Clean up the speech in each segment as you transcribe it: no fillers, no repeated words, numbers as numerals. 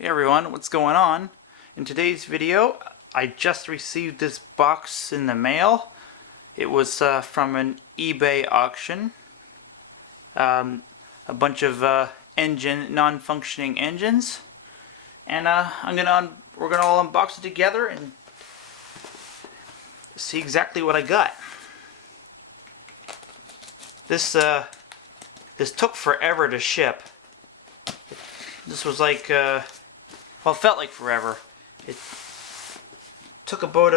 Hey everyone, what's going on? In today's video, I just received this box in the mail. It was from an eBay auction. A bunch of non-functioning engines, and we're gonna all unbox it together and see exactly what I got. This took forever to ship. This was like well, it felt like forever. It took about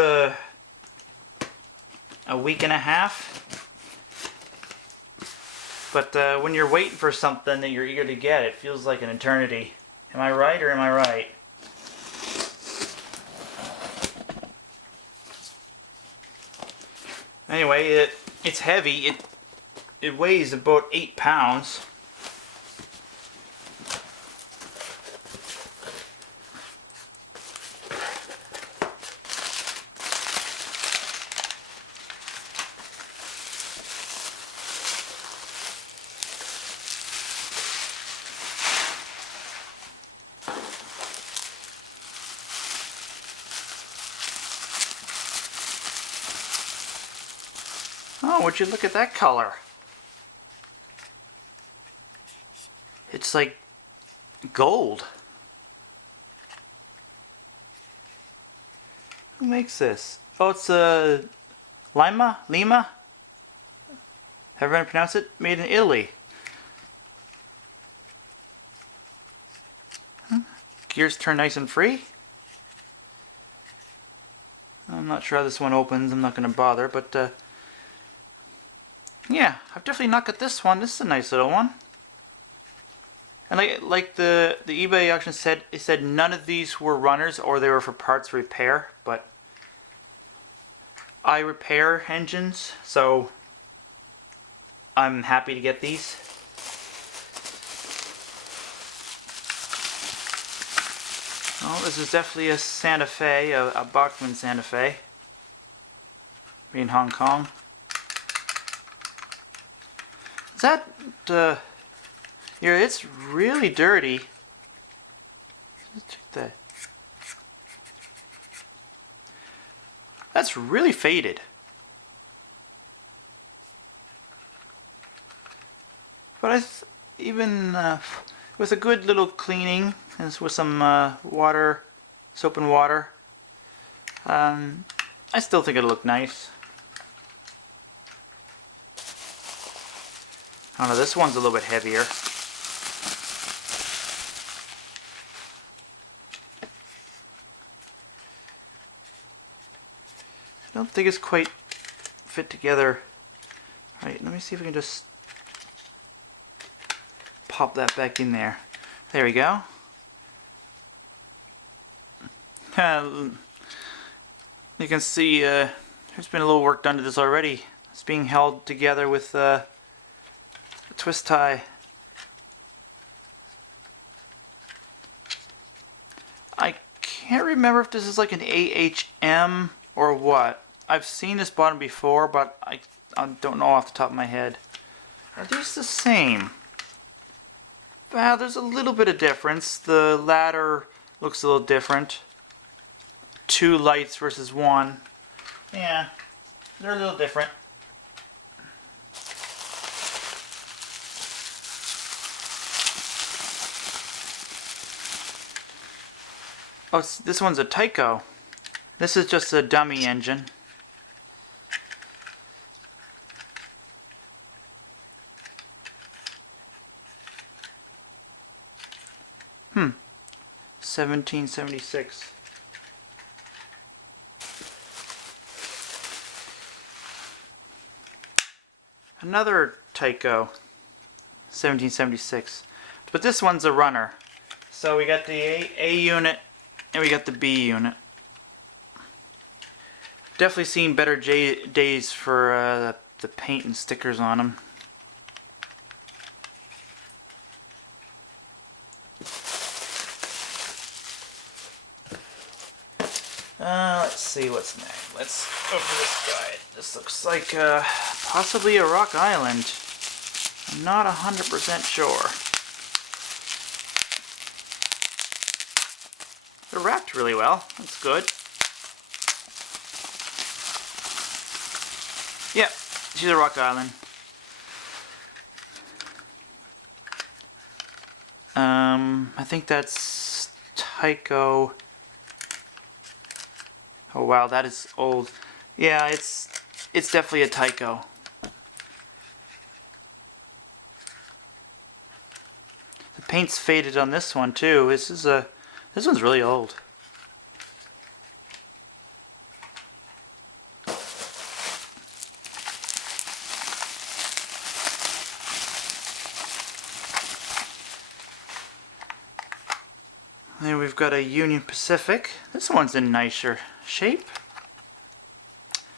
a week and a half. But when you're waiting for something that you're eager to get, it feels like an eternity. Am I right or am I right? Anyway, it's heavy. It weighs about 8 pounds. Oh, would you look at that color? It's like gold. Who makes this? Oh, it's Lima? However you pronounce it? Made in Italy. Gears turn nice and free. I'm not sure how this one opens. I'm not going to bother, but yeah, I've definitely not got this one. This is a nice little one. And like the eBay auction said, it said none of these were runners or they were for parts repair, but I repair engines, so I'm happy to get these. Oh, this is definitely a Santa Fe, a Bachmann Santa Fe, made in Hong Kong. Is that, yeah, it's really dirty. Let's check that. That's really faded. But even with a good little cleaning, and with some water, soap and water, I still think it'll look nice. I don't know, this one's a little bit heavier. I don't think it's quite fit together. Alright, let me see if we can just pop that back in there. There we go. You can see there's been a little work done to this already. It's being held together with a twist tie. I can't remember if this is like an AHM or what. I've seen this bottom before, but I don't know off the top of my head. Are these the same? Well, there's a little bit of difference. The ladder looks a little different. 2 lights versus 1. Yeah, they're a little different. Oh, this one's a Tyco. This is just a dummy engine. Hmm. 1776. Another Tyco. 1776. But this one's a runner. So we got the A unit and we got the B unit. Definitely seen better days for the paint and stickers on them. Let's see what's next. Let's open this guide. This looks like possibly a Rock Island. I'm not 100% sure. They're wrapped really well. That's good. Yep, she's a Rock Island. I think that's Tycho. Oh wow, that is old. Yeah, it's definitely a Tycho. The paint's faded on this one too. This one's really old. Then we've got a Union Pacific. This one's in nicer shape.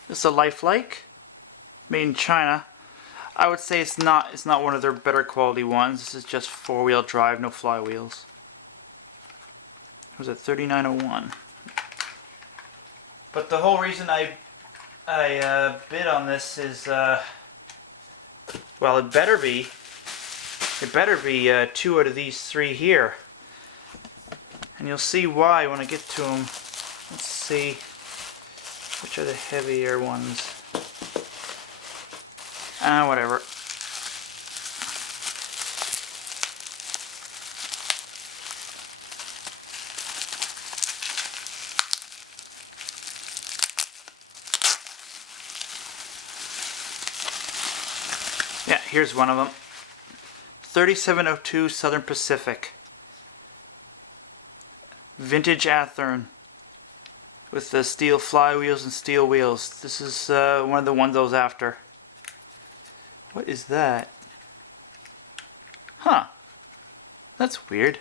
This is a Lifelike, made in China. I would say it's not one of their better quality ones. This is just 4-wheel drive, no flywheels. It was at $39.01. But the whole reason I bid on this is well, it better be 2 out of these 3 here. And you'll see why when I get to them. Let's see, which are the heavier ones? Whatever. Yeah, here's one of them. 3702 Southern Pacific. Vintage Athearn with the steel flywheels and steel wheels. This is one of the ones I was after. What is that? Huh. That's weird.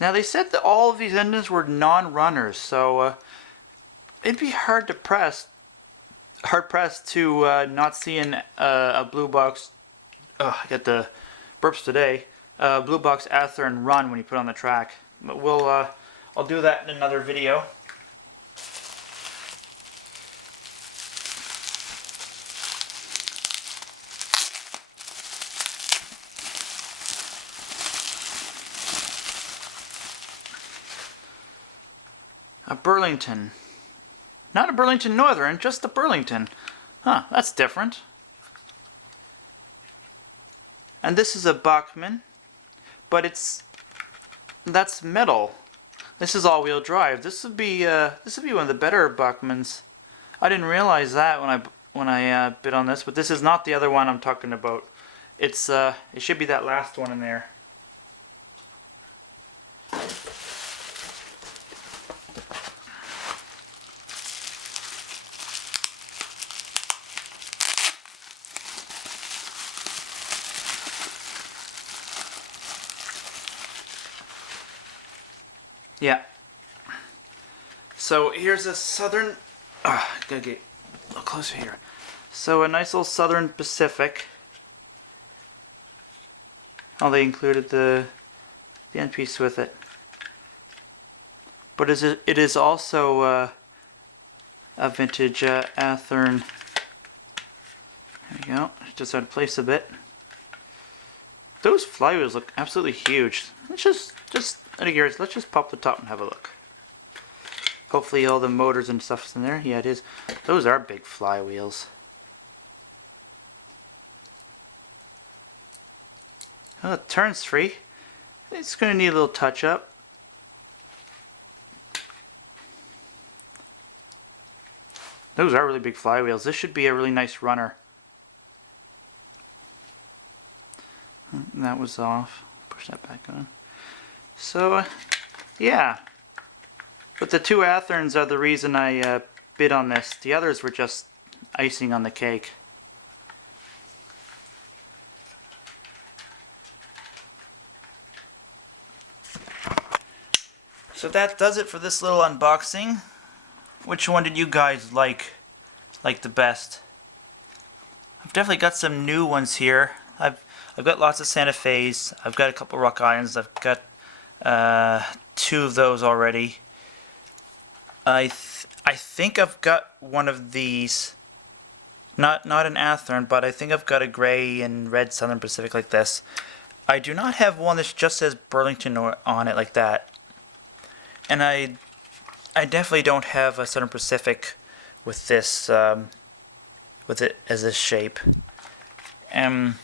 Now they said that all of these engines were non-runners, so it'd be hard pressed to not see a blue box. I got the burps today. Blue box Athearn run when you put it on the track. But I'll do that in another video. A Burlington. Not a Burlington Northern, just a Burlington. Huh, that's different. And this is a Bachmann, but that's metal. This is all-wheel drive. This would be one of the better Bachmanns. I didn't realize that when I bid on this, but this is not the other one I'm talking about. It should be that last one in there. Yeah. So here's a Southern. Gotta get a little closer here. So a nice little Southern Pacific. Oh, they included the end piece with it. But it is also a vintage Athearn. There we go. Just out of place a bit. Those flywheels look absolutely huge. Let's just out of curiosity, let's just pop the top and have a look. Hopefully all the motors and stuff's in there. Yeah, it is. Those are big flywheels. Oh, it turns free. It's going to need a little touch up. Those are really big flywheels. This should be a really nice runner. That was off. Push that back on. So, yeah. But the 2 Athearns are the reason I bid on this. The others were just icing on the cake. So that does it for this little unboxing. Which one did you guys like the best? I've definitely got some new ones here. I've got lots of Santa Fe's. I've got a couple Rock Islands. I've got 2 of those already. I think I've got one of these. Not an Athearn, but I think I've got a gray and red Southern Pacific like this. I do not have one that just says Burlington on it like that. And I definitely don't have a Southern Pacific with this, with it as this shape. I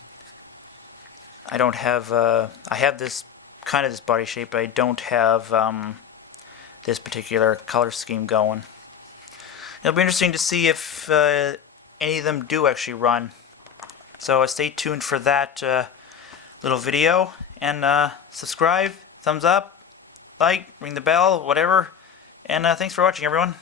don't have, I have this, kind of this body shape, but I don't have, this particular color scheme going. It'll be interesting to see if any of them do actually run. So stay tuned for that little video, and subscribe, thumbs up, like, ring the bell, whatever. And thanks for watching, everyone.